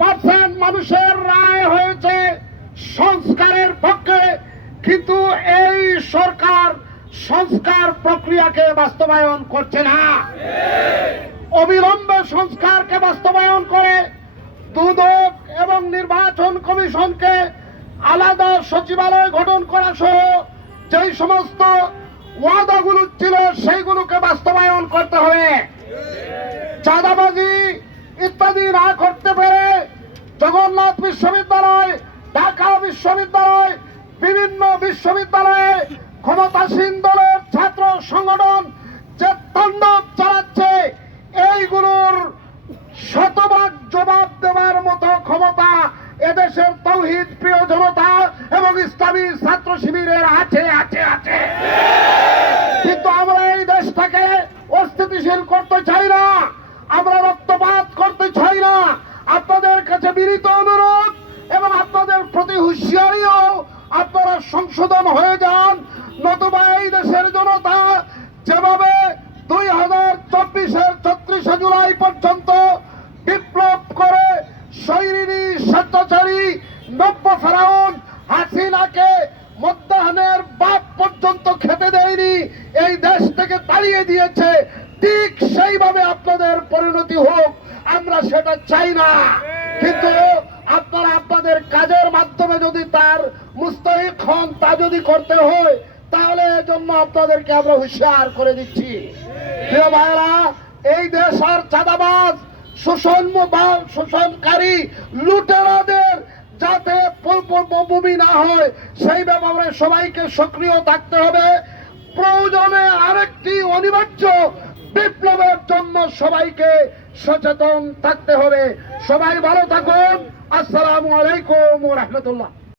90% মানুষের রায় হয়েছে সংস্কারের পক্ষে, কিন্তু এই সরকার সংস্কার প্রক্রিয়াকে বাস্তবায়ন করছে না। অবিলম্বে সংস্কারকে বাস্তবায়ন করে দুদক এবং নির্বাচন কমিশনকে আলাদা সচিবালয় গঠন করা সহ যেই সমস্ত ওয়াদাগুলো ছিল সেইগুলোকে বাস্তবায়ন করতে হবে। চাঁদাবাজি ইত্যাদি না করতে পেরে জগন্নাথ বিশ্ববিদ্যালয়, ঢাকা বিশ্ববিদ্যালয়, বিভিন্ন বিশ্ববিদ্যালয়ে ক্ষমতাসীন দলের ছাত্র সংগঠন যে তাণ্ডব চালাচ্ছে, এইগুলোর শতভাগ জবাব দেওয়ার মতো ক্ষমতা এদেশের তৌহিদ প্রিয় জনতা এবং ইসলামী ছাত্র শিবিরের আছে আছে আছে। কিন্তু আমরা এই দেশটাকে অস্থিতিশীল করতে চাই না, আমরা রক্তপাত করতে চাই না। আপনাদের কাছে বিনীত অনুরোধ এবং আপনাদের প্রতি হুঁশিয়ারিও, আপনারা সংশোধন হয়ে যান, নতুবা এই দেশের জনতা যেভাবে 2024-এর 34শে জুলাই পর্যন্ত বিপ্লব করে শৈরিনী স্বেচ্ছাচারী নব্য ফেরাউন হাসিনাকে মধ্যাহ্নের বাপ পর্যন্ত খেতে দেয়নি, এই দেশ থেকে তাড়িয়ে দিয়েছে, ঠিক সেইভাবে আপনাদের পরিণতি হোক, আমরা সেটা চাই না। কিন্তু আপনারা আপনাদের কাজের মাধ্যমে যদি তার মুস্তাহিক হন, তা যদি করতে হয়, তাহলে এজন্য আপনাদেরকে আমরা হুঁশিয়ার করে দিচ্ছি। প্রিয় ভাইরা, এই দেশ আর চাঁদাবাজ, শোষণকারী, লুটেরাদের যাতে ভূমি না হয় সেই ব্যাপারে সবাইকে সক্রিয় থাকতে হবে। প্রয়োজনে আরেকটি অনিবার্য বিপ্লবের জন্য সবাইকে সচেতন থাকতে হবে। সবাই ভালো থাকুন। আসসালামু আলাইকুম ওয়া রাহমাতুল্লাহ।